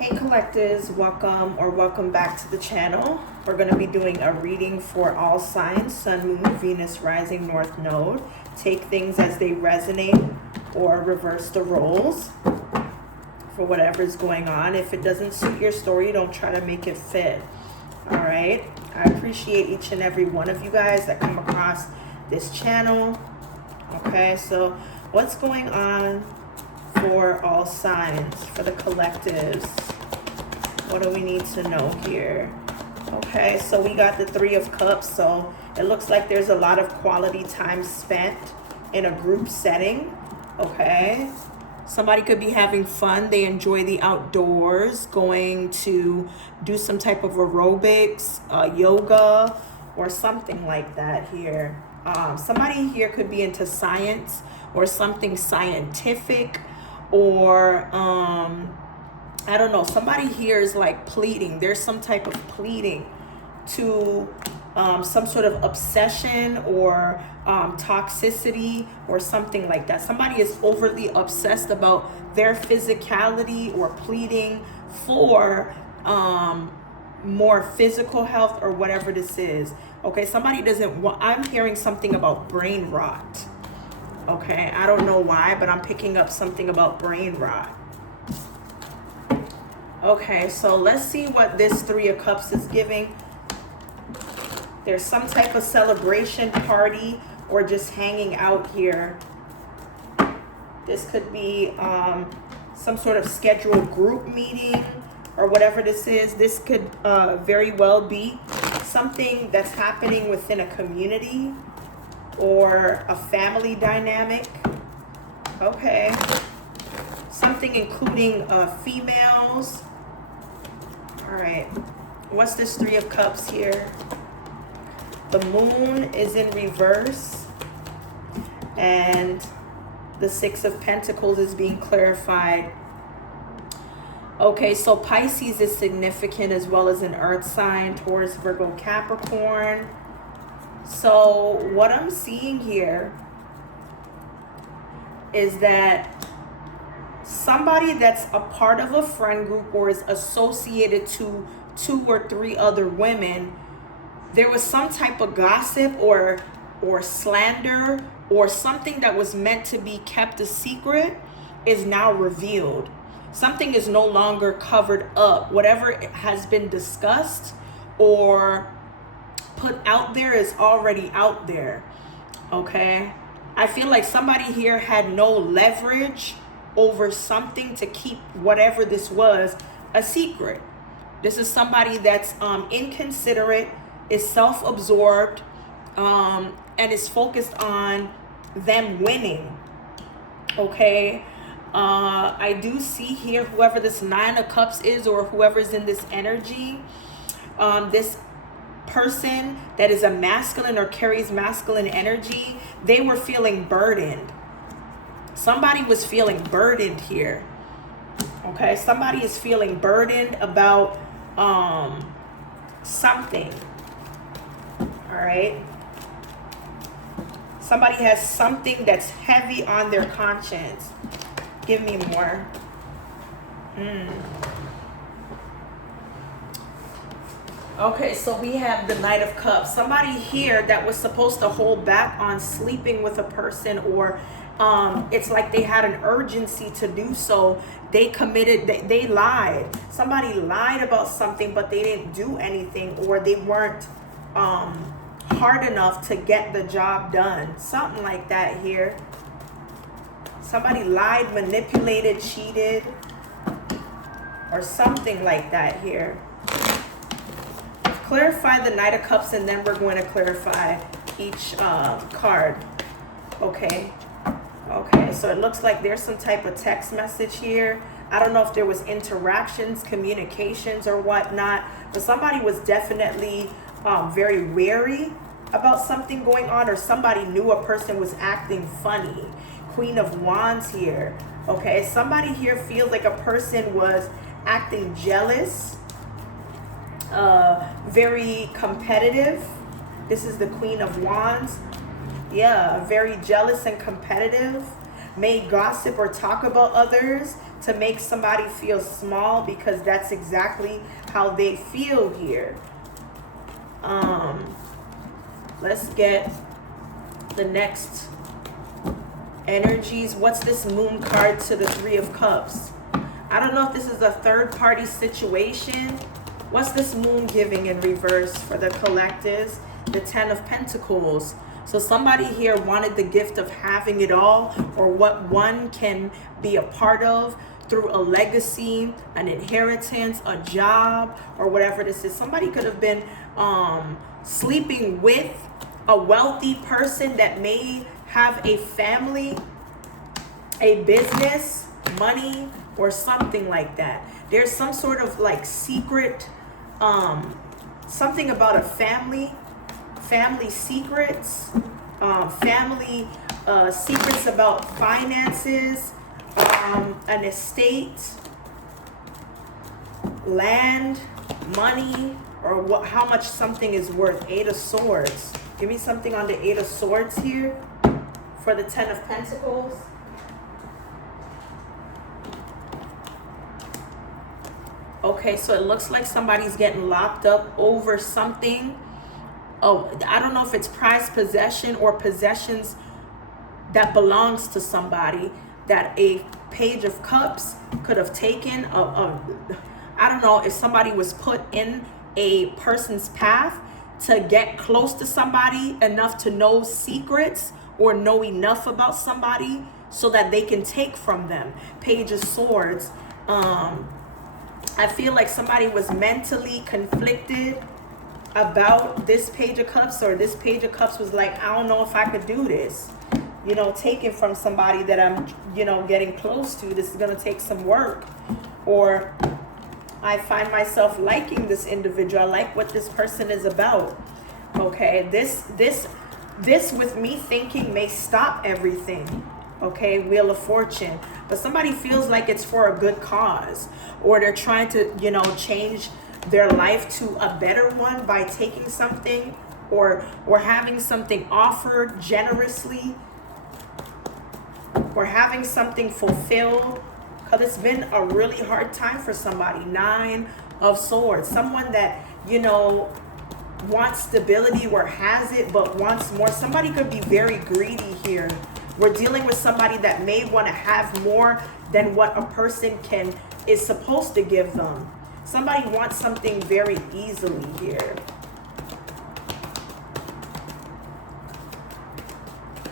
Hey collectors, welcome back to the channel. We're going to be doing a reading for all signs, Sun, Moon, Venus, Rising, North Node. Take things as they resonate or reverse the roles for whatever's going on. If it doesn't suit your story, don't try to make it fit. All right? I appreciate each and every one of you guys that come across this channel. Okay, so what's going on for all signs, for the collectives? What do we need to know here? Okay, so we got the Three of Cups, so it looks like there's a lot of quality time spent in a group setting. Okay, somebody could be having fun. They enjoy the outdoors, going to do some type of aerobics, yoga, or something like that here. Somebody here could be into science or something scientific, or I don't know, somebody here is like pleading. There's some type of pleading to some sort of obsession or toxicity or something like that. Somebody is overly obsessed about their physicality or pleading for more physical health or whatever this is. Okay, somebody doesn't want, I'm hearing something about brain rot. Okay, I don't know why, but I'm picking up something about brain rot. Okay, so let's see what this Three of Cups is giving. There's some type of celebration party or just hanging out here. This could be some sort of scheduled group meeting or whatever this is. This could very well be something that's happening within a community or a family dynamic. Okay. Something including females. All right. What's this Three of Cups here? The moon is in reverse. And the Six of Pentacles is being clarified. Okay, so Pisces is significant as well as an earth sign, Taurus, Virgo, Capricorn. So what I'm seeing here is that somebody that's a part of a friend group or is associated to 2 or 3 other women, there was some type of gossip or slander or something that was meant to be kept a secret is now revealed. Something is no longer covered up. Whatever has been discussed or put out there is already out there. Okay, I feel like somebody here had no leverage over something to keep whatever this was a secret. This is somebody that's inconsiderate, is self-absorbed, and is focused on them winning. Okay, I do see here whoever this Nine of Cups is or whoever's in this energy, this person that is a masculine or carries masculine energy, they were feeling burdened. Somebody was feeling burdened here. Okay, somebody is feeling burdened about something. All right, somebody has something that's heavy on their conscience. Give me more. Okay, so we have the Knight of Cups. Somebody here that was supposed to hold back on sleeping with a person, or it's like they had an urgency to do so. They committed, they lied. Somebody lied about something, but they didn't do anything, or they weren't hard enough to get the job done. Something like that here. Somebody lied, manipulated, cheated, or something like that here. Clarify the Knight of Cups, and then we're going to clarify each card. Okay. Okay, so it looks like there's some type of text message here. I don't know if there was interactions, communications, or whatnot, but somebody was definitely very wary about something going on, or somebody knew a person was acting funny. Queen of Wands here. Okay, somebody here feels like a person was acting jealous, very competitive. This is the Queen of Wands. Yeah, very jealous and competitive. May gossip or talk about others. to make somebody feel small, because that's exactly how they feel here. Let's get the next energies. What's this moon card to the Three of Cups? I don't know if this is a third party situation. What's this moon giving in reverse for the collectives? The Ten of Pentacles. So somebody here wanted the gift of having it all, or what one can be a part of through a legacy, an inheritance, a job, or whatever this is. Somebody could have been sleeping with a wealthy person that may have a family, a business, money, or something like that. There's some sort of like secret, something about a family secrets, family secrets about finances, an estate, land, money, or what, how much something is worth. Eight of Swords. Give me something on the Eight of Swords here for the Ten of Pentacles. Okay, so it looks like somebody's getting locked up over something. Oh, I don't know if it's prized possession or possessions that belongs to somebody that a Page of Cups could have taken. I don't know if somebody was put in a person's path to get close to somebody enough to know secrets or know enough about somebody so that they can take from them. Page of Swords. I feel like somebody was mentally conflicted about this Page of Cups, or this Page of Cups was like, I don't know if I could do this. You know, taking from somebody that I'm, you know, getting close to. This is going to take some work. Or I find myself liking this individual. I like what this person is about. Okay, this with me thinking may stop everything. Okay, Wheel of Fortune. But somebody feels like it's for a good cause, or they're trying to, you know, change their life to a better one by taking something or having something offered generously, or having something fulfilled. Because it's been a really hard time for somebody. Nine of Swords. Someone that, you know, wants stability or has it but wants more. Somebody could be very greedy here. We're dealing with somebody that may want to have more than what a person is supposed to give them. Somebody wants something very easily here.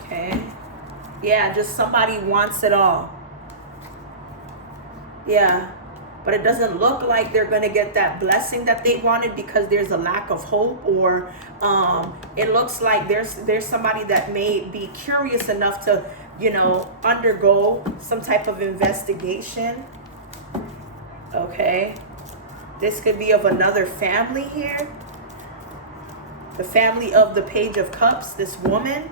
Okay. Yeah, just somebody wants it all. Yeah. But it doesn't look like they're going to get that blessing that they wanted, because there's a lack of hope, or it looks like there's somebody that may be curious enough to, you know, undergo some type of investigation. Okay. This could be of another family here. The family of the Page of Cups, this woman.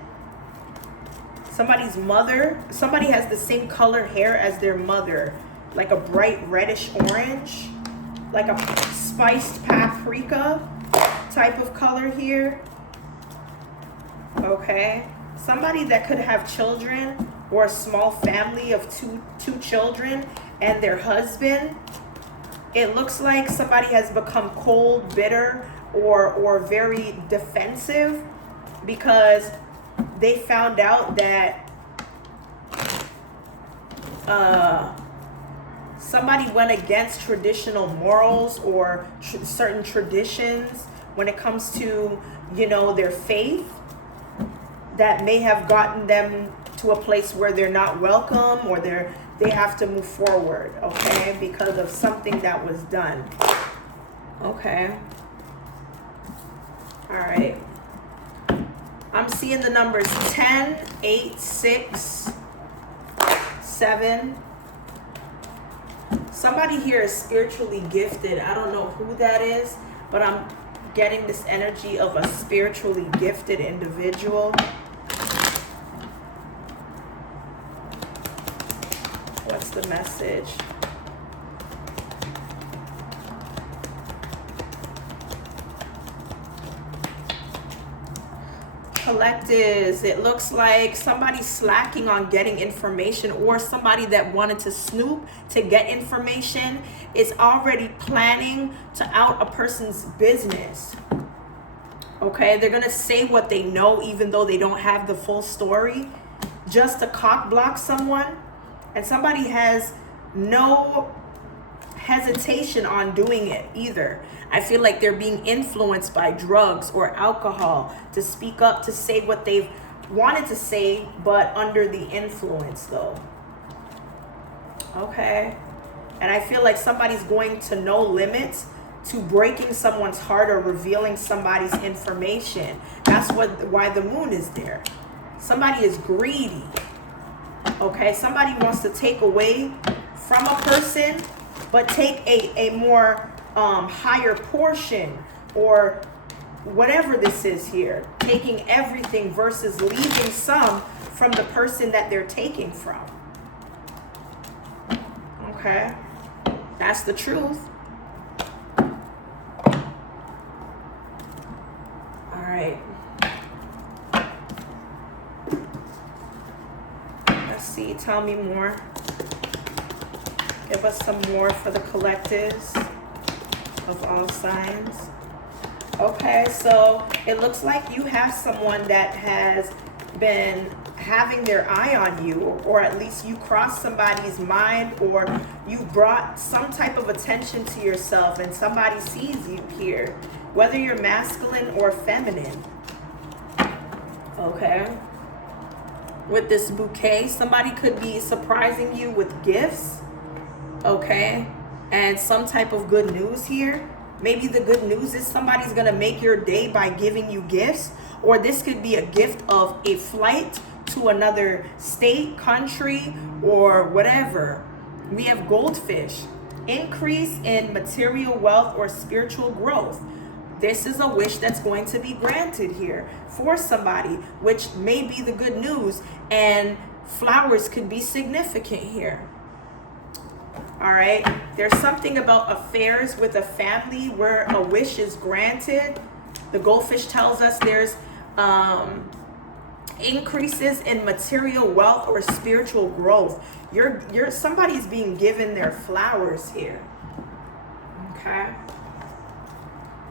Somebody's mother. Somebody has the same colored hair as their mother. Like a bright reddish orange. Like a spiced paprika type of color here. Okay. Somebody that could have children, or a small family of two children and their husband. It looks like somebody has become cold, bitter, or very defensive, because they found out that somebody went against traditional morals or certain traditions when it comes to, you know, their faith, that may have gotten them to a place where they're not welcome, or they have to move forward, okay, because of something that was done. Okay. All right. I'm seeing the numbers 10, 8, 6, 7. Somebody here is spiritually gifted. I don't know who that is, but I'm getting this energy of a spiritually gifted individual. What's the message? Collectives, it looks like somebody's slacking on getting information, or somebody that wanted to snoop to get information is already planning to out a person's business. Okay, they're gonna say what they know even though they don't have the full story, just to cock block someone. And somebody has no hesitation on doing it either. I feel like they're being influenced by drugs or alcohol to speak up, to say what they've wanted to say, but under the influence though. Okay. And I feel like somebody's going to no limits to breaking someone's heart or revealing somebody's information. That's why the moon is there. Somebody is greedy. Okay. Somebody wants to take away from a person, but take a more higher portion, or whatever this is here, taking everything versus leaving some from the person that they're taking from. Okay, that's the truth. All right, let's see, tell me more. Give us some more for the collectives of all signs. Okay, so it looks like you have someone that has been having their eye on you, or at least you crossed somebody's mind, or you brought some type of attention to yourself and somebody sees you here, whether you're masculine or feminine. Okay, with this bouquet, somebody could be surprising you with gifts. Okay, and some type of good news here. Maybe the good news is somebody's gonna make your day by giving you gifts, or this could be a gift of a flight to another state, country, or whatever. We have goldfish, increase in material wealth or spiritual growth. This is a wish that's going to be granted here for somebody, which may be the good news, and flowers could be significant here. All right, there's something about affairs with a family where a wish is granted. The goldfish tells us there's increases in material wealth or spiritual growth. Somebody's being given their flowers here. Okay,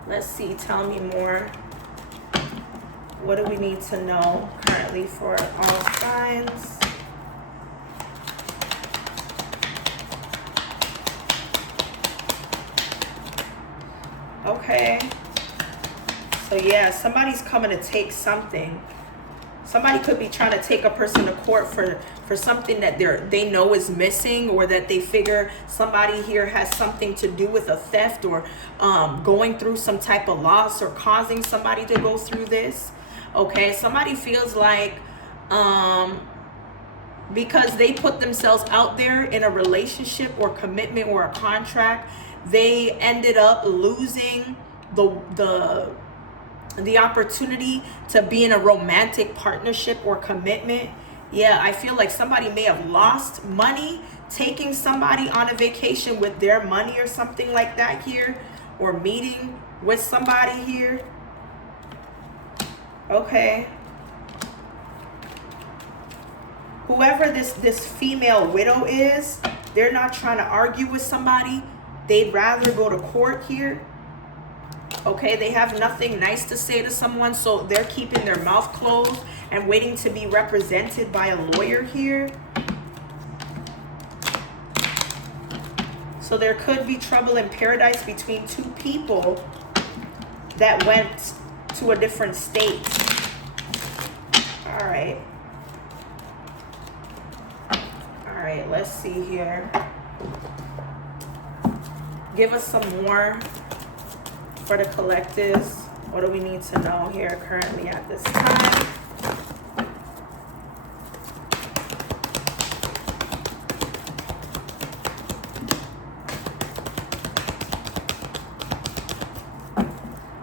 let's see, tell me more. What do we need to know currently for all signs? Okay, so yeah, somebody's coming to take something. Somebody could be trying to take a person to court for something that they know is missing, or that they figure somebody here has something to do with a theft, or going through some type of loss, or causing somebody to go through this. Okay, somebody feels like because they put themselves out there in a relationship or commitment or a contract, they ended up losing the opportunity to be in a romantic partnership or commitment. Yeah, I feel like somebody may have lost money taking somebody on a vacation with their money or something like that here, or meeting with somebody here. Okay. Whoever this female widow is, they're not trying to argue with somebody. They'd rather go to court here. Okay, they have nothing nice to say to someone, so they're keeping their mouth closed and waiting to be represented by a lawyer here. So there could be trouble in paradise between two people that went to a different state. All right. All right, let's see here. Give us some more for the collectives. What do we need to know here currently at this time?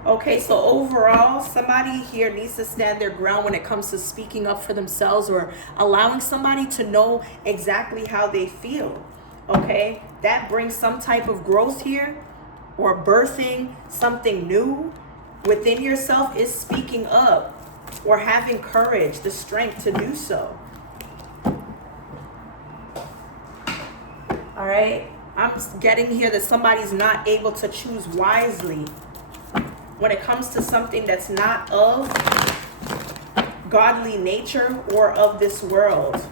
Okay, so overall, somebody here needs to stand their ground when it comes to speaking up for themselves, or allowing somebody to know exactly how they feel. Okay, that brings some type of growth here, or birthing something new within yourself is speaking up. or having courage, the strength to do so. All right, I'm getting here that somebody's not able to choose wisely when it comes to something that's not of godly nature or of this world.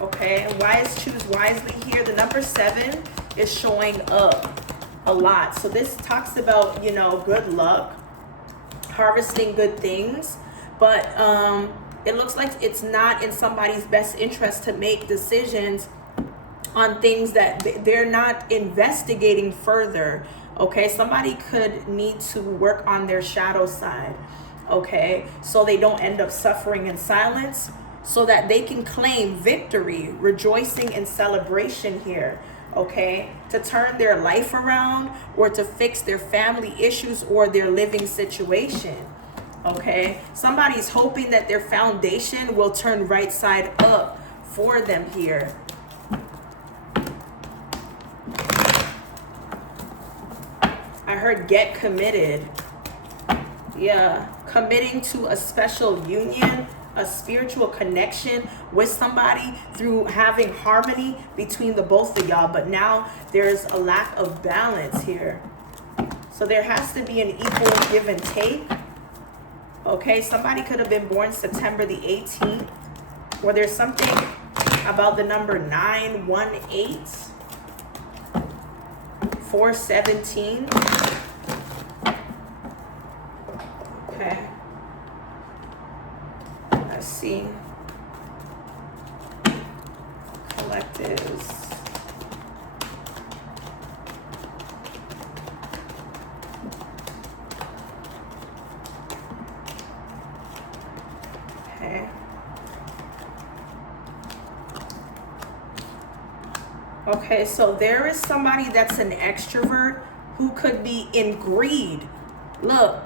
Okay, why is choose wisely here? The number 7 is showing up a lot. So this talks about, you know, good luck, harvesting good things, but it looks like it's not in somebody's best interest to make decisions on things that they're not investigating further. Okay, somebody could need to work on their shadow side, okay, so they don't end up suffering in silence, so that they can claim victory, rejoicing and celebration here, okay, to turn their life around or to fix their family issues or their living situation. Okay, somebody's hoping that their foundation will turn right side up for them here. I heard get committed. Yeah, committing to a special union, a spiritual connection with somebody through having harmony between the both of y'all. But now there's a lack of balance here. So there has to be an equal give and take. Okay, somebody could have been born September the 18th, or there's something about the number 918, 417. Okay. Let's see. Collectives. Okay. Okay, so there is somebody that's an extrovert who could be in greed. Look,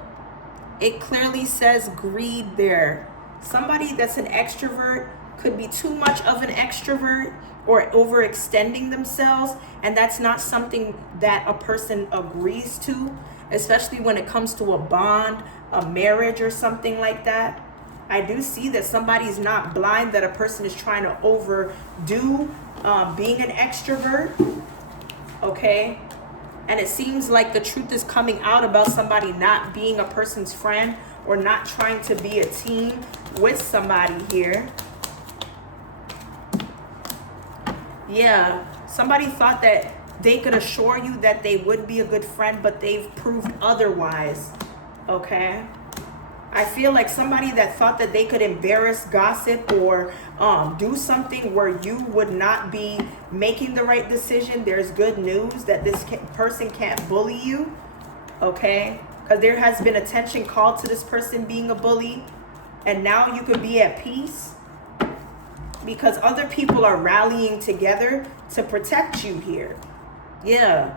it clearly says greed there. Somebody that's an extrovert could be too much of an extrovert or overextending themselves, and that's not something that a person agrees to, especially when it comes to a bond, a marriage, or something like that. I do see that somebody's not blind, that a person is trying to overdo being an extrovert, okay? And it seems like the truth is coming out about somebody not being a person's friend or not trying to be a team with somebody here. Yeah, somebody thought that they could assure you that they would be a good friend, but they've proved otherwise, okay? I feel like somebody that thought that they could embarrass, gossip, or do something where you would not be making the right decision. There's good news that this person can't bully you, okay? Because there has been attention called to this person being a bully, and now you could be at peace because other people are rallying together to protect you here. Yeah.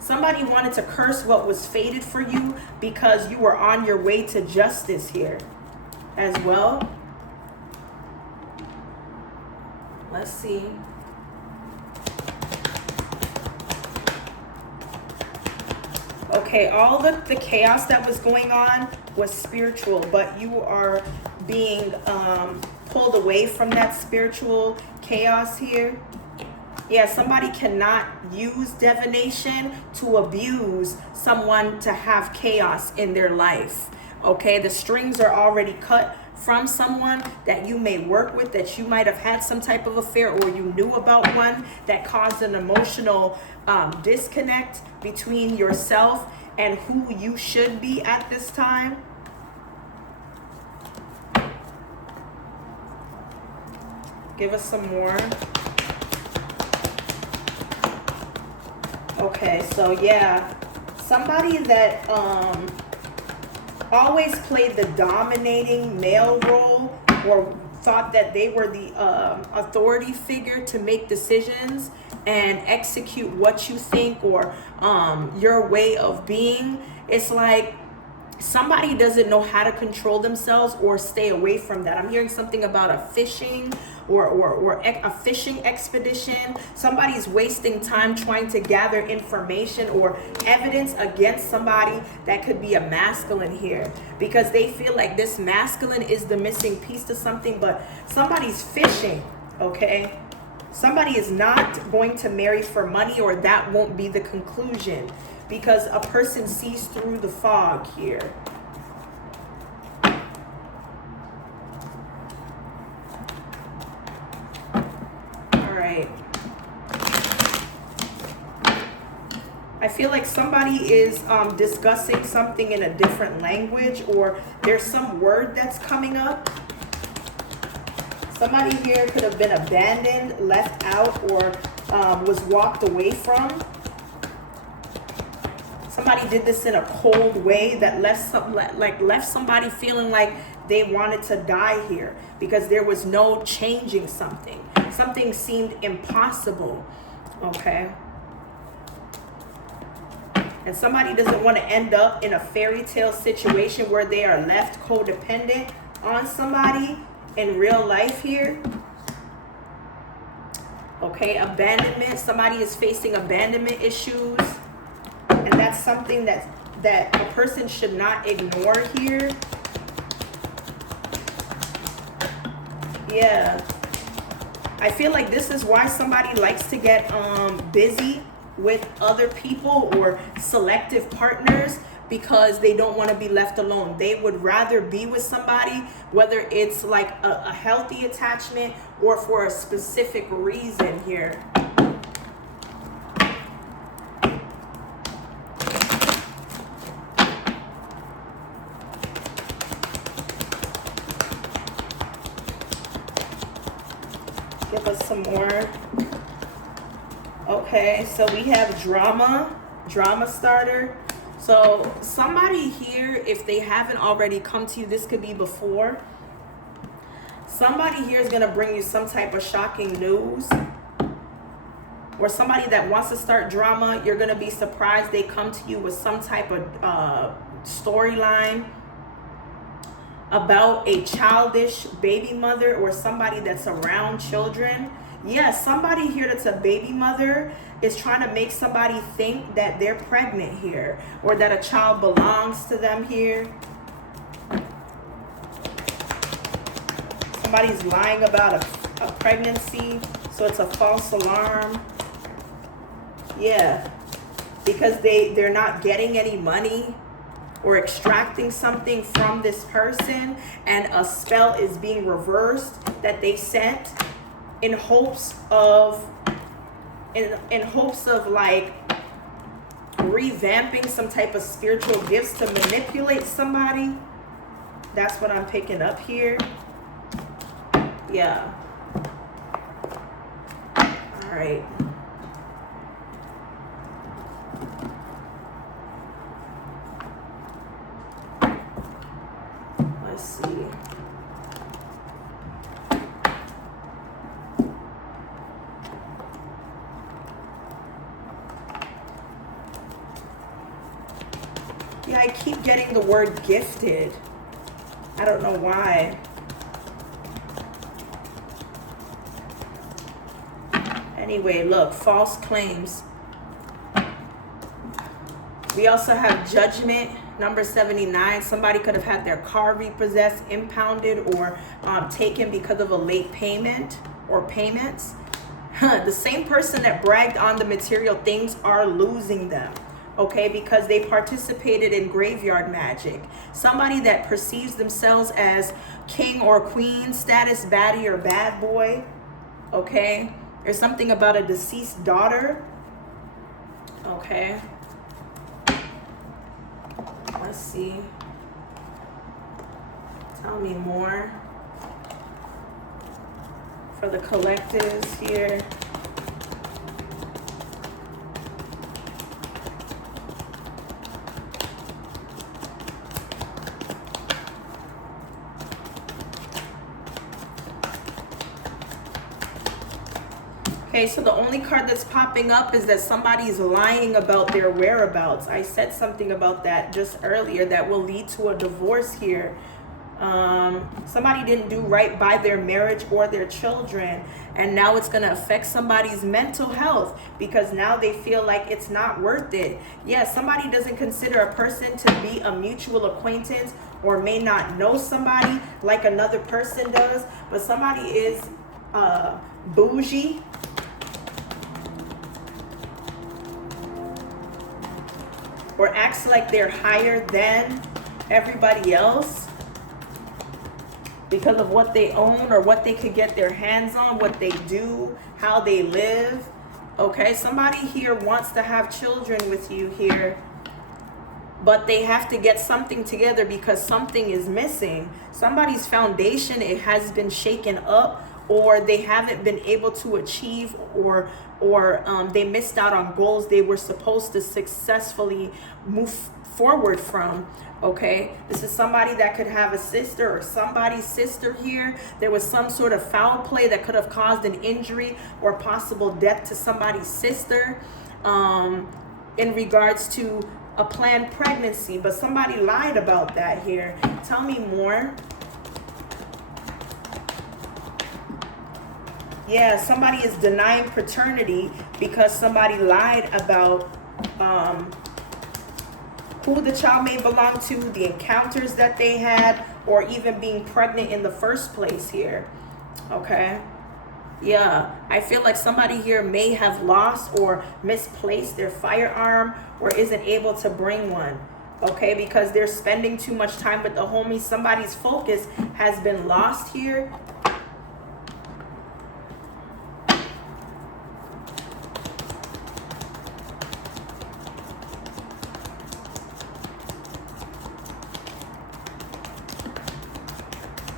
Somebody wanted to curse what was fated for you because you were on your way to justice here as well. Let's see. Okay, all the chaos that was going on was spiritual, but you are being pulled away from that spiritual chaos here. Yeah, somebody cannot use divination to abuse someone to have chaos in their life. Okay, the strings are already cut from someone that you may work with, that you might have had some type of affair, or you knew about one that caused an emotional disconnect between yourself and who you should be at this time. Give us some more. Okay, so yeah, somebody that always played the dominating male role, or thought that they were the authority figure to make decisions and execute what you think, or your way of being. It's like somebody doesn't know how to control themselves or stay away from that. I'm hearing something about a fishing or a fishing expedition. Somebody's wasting time trying to gather information or evidence against somebody. That could be a masculine here, because they feel like this masculine is the missing piece to something, but somebody's fishing, okay? Somebody is not going to marry for money, or that won't be the conclusion, because a person sees through the fog here. All right. I feel like somebody is discussing something in a different language, or there's some word that's coming up. Somebody here could have been abandoned, left out, or was walked away from. Somebody did this in a cold way that left somebody feeling like they wanted to die here, because there was no changing something. Something seemed impossible, okay? And somebody doesn't want to end up in a fairy tale situation where they are left codependent on somebody in real life here. Okay, abandonment. Somebody is facing abandonment issues, and that's something that a person should not ignore here. Yeah, I feel like this is why somebody likes to get busy with other people or selective partners, because they don't want to be left alone. They would rather be with somebody, whether it's like a healthy attachment or for a specific reason here. Give us some more. Okay, so we have drama starter. So somebody here, if they haven't already come to you, this could be before. Somebody here is going to bring you some type of shocking news. Or somebody that wants to start drama, you're going to be surprised they come to you with some type of storyline about a childish baby mother, or somebody that's around children. Yes, somebody here that's a baby mother is trying to make somebody think that they're pregnant here, or that a child belongs to them here. Somebody's lying about a pregnancy, so it's a false alarm. Yeah, because they're not getting any money or extracting something from this person, and a spell is being reversed that they sent in hopes of like revamping some type of spiritual gifts to manipulate somebody. That's what I'm picking up here. Yeah. All right. Let's see. Yeah, I keep getting the word gifted. I don't know why. Anyway, look, false claims. We also have judgment, number 79. Somebody could have had their car repossessed, impounded, or taken because of a late payment or payments. The same person that bragged on the material things are losing them. Okay, because they participated in graveyard magic. Somebody that perceives themselves as king or queen status, baddie or bad boy. Okay, there's something about a deceased daughter. Okay, let's see. Tell me more for the collectives here. Okay, so the only card that's popping up is that somebody's lying about their whereabouts. I said something about that just earlier that will lead to a divorce here. Somebody didn't do right by their marriage or their children, and now it's going to affect somebody's mental health because now they feel like it's not worth it. Yeah, somebody doesn't consider a person to be a mutual acquaintance or may not know somebody like another person does, but somebody is bougie, or acts like they're higher than everybody else because of what they own or what they could get their hands on, what they do, how they live. Okay, somebody here wants to have children with you here, but they have to get something together because something is missing. Somebody's foundation, it has been shaken up, or they haven't been able to achieve, or they missed out on goals they were supposed to successfully move forward from. Okay, this is somebody that could have a sister or somebody's sister here. There was some sort of foul play that could have caused an injury or possible death to somebody's sister in regards to a planned pregnancy, but somebody lied about that here. Tell me more. Yeah, somebody is denying paternity because somebody lied about who the child may belong to, the encounters that they had, or even being pregnant in the first place here. Okay. Yeah, I feel like somebody here may have lost or misplaced their firearm or isn't able to bring one. Okay, because they're spending too much time with the homies. Somebody's focus has been lost here.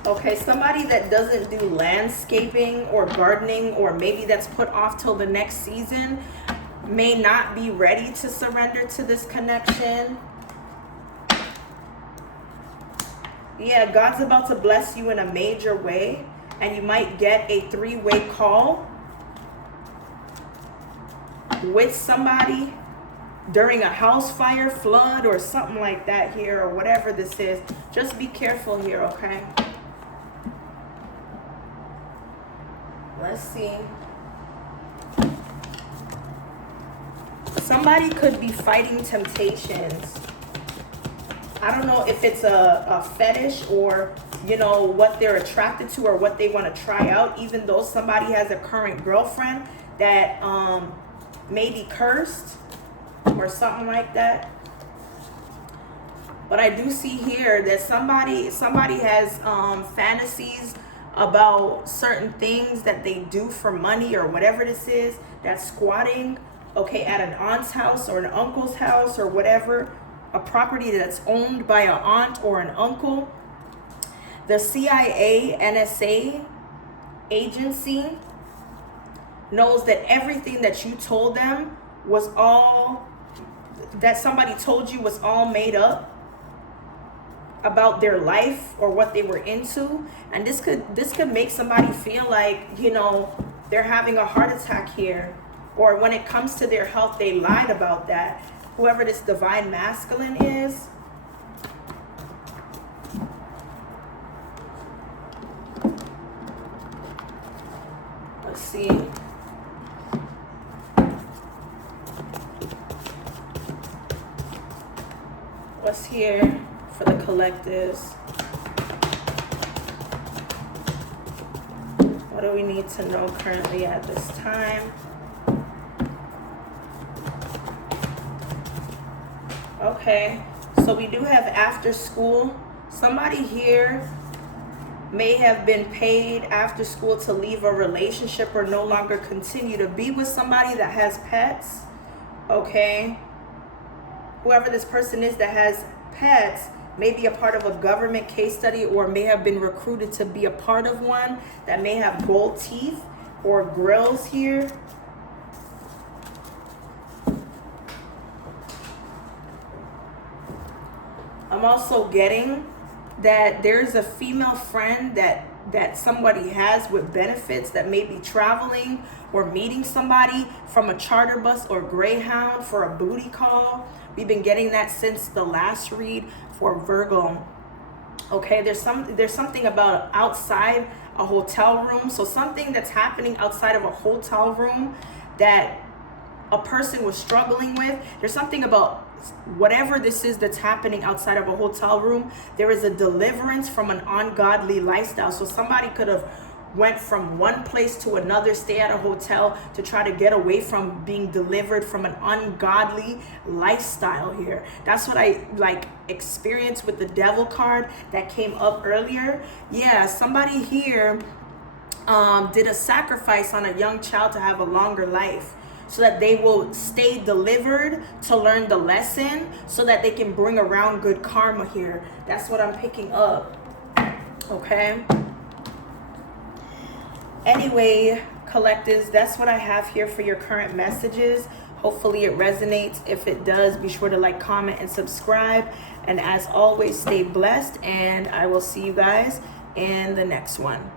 Okay, somebody that doesn't do landscaping or gardening, or maybe that's put off till the next season, may not be ready to surrender to this connection. Yeah, God's about to bless you in a major way, and you might get a three-way call with somebody during a house fire, flood, or something like that here, or whatever this is. Just be careful here, okay? Let's see. Somebody could be fighting temptations. I don't know if it's a fetish or, you know, what they're attracted to or what they want to try out, even though somebody has a current girlfriend that may be cursed or something like that. But I do see here that somebody has fantasies about certain things that they do for money or whatever this is, that's squatting, okay, at an aunt's house or an uncle's house or whatever, a property that's owned by an aunt or an uncle. The CIA, NSA agency knows that everything that you told them was all, that somebody told you was all made up about their life or what they were into, and this could make somebody feel like, you know, they're having a heart attack here, or when it comes to their health, they lied about that. Whoever this divine masculine is, let's see. What's here for the collectives? What do we need to know currently at this time? Okay, so we do have after school. Somebody here may have been paid after school to leave a relationship or no longer continue to be with somebody that has pets. Okay, whoever this person is that has pets may be a part of a government case study or may have been recruited to be a part of one that may have gold teeth or grills here. I'm also getting that there's a female friend that somebody has with benefits that may be traveling or meeting somebody from a charter bus or Greyhound for a booty call. We've been getting that since the last read for Virgo. Okay, there's something about outside a hotel room. So something that's happening outside of a hotel room that a person was struggling with. There's something about whatever this is that's happening outside of a hotel room. There is a deliverance from an ungodly lifestyle. So somebody could have went from one place to another, stay at a hotel to try to get away from being delivered from an ungodly lifestyle here. That's what I like experienced with the devil card that came up earlier. Yeah, somebody here did a sacrifice on a young child to have a longer life, so that they will stay delivered to learn the lesson, so that they can bring around good karma here. That's what I'm picking up. Okay. Anyway, collectives, that's what I have here for your current messages. Hopefully it resonates. If it does, be sure to like, comment, and subscribe. And as always, stay blessed, and I will see you guys in the next one.